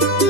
thank you